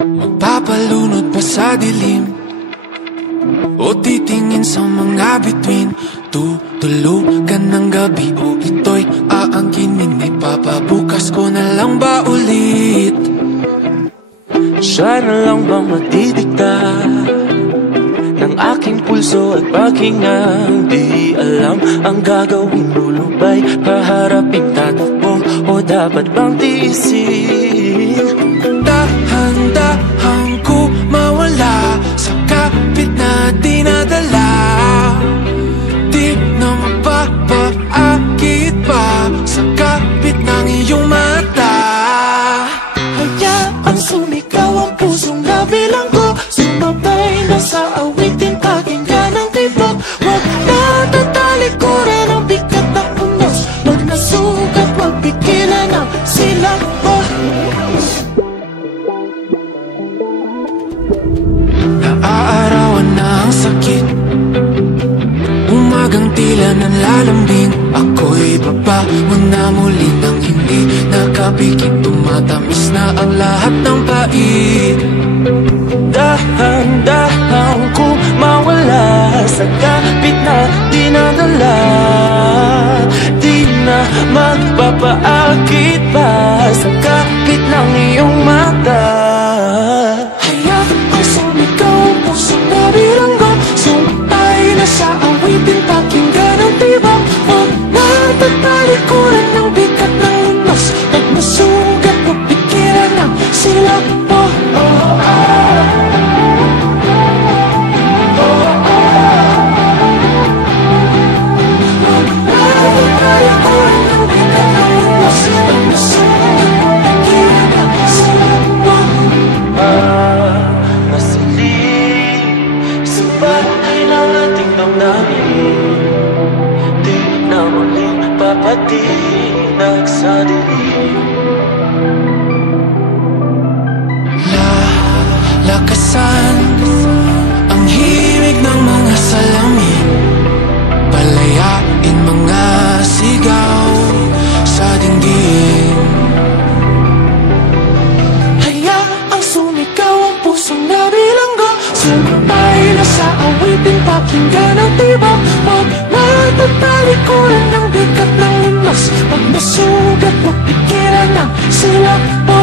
Magpapalunod pa sa dilim o titingin sa mga bituin. Tutulugan ng gabi o ito'y aangkinin. Ipapabukas ko na lang ba ulit? Siya na lang bang magdidikta ng aking pulso at pakingang? Di alam ang gagawin, lulubay, haharapin, tatakbo o dapat bang tiisin? Dahan-dahan ko mawala sa kapit na dinadala. Di na mapapaakit pa sa kapit ng iyong mata. Hayaang sumigaw ang pusong nabilang ko, sumabay na sa awitin, pakinggan ang tibok. Huwag na tatalikuran ang bigat ng unos. Pag nasugat, huwag pigilan ang silang mo. Naaarawan na ang sakit, umagang tila ng lalambing. Ako'y baba mo na muli nang hindi nakapikit. Tumatamis na ang lahat ng pait. Dahan-dahan ko mawala sa kapit na dinadala. Di na magpapaakit pa sa kapit ng iyong mata. Hayaang sumigaw ang pusong nabilanggo, sumpay na sa awitin, pakinggan ang tibok. Huwag na tatalikuran ng bigat ng unos. Pag nasugat, huwag pigilan ang silap mo. Papatinag sa dilim. Lakasan ang himig ng mga salamin, palayain mga sigaw sa dingding. Hayaang sumigaw ang pusong nabilanggo, sumabay na sa awitin, pakinggan ang tibok. Huwag matatalikuran ng bigat ng unos. Pag nasugat, huwag pigilan ang silap mo.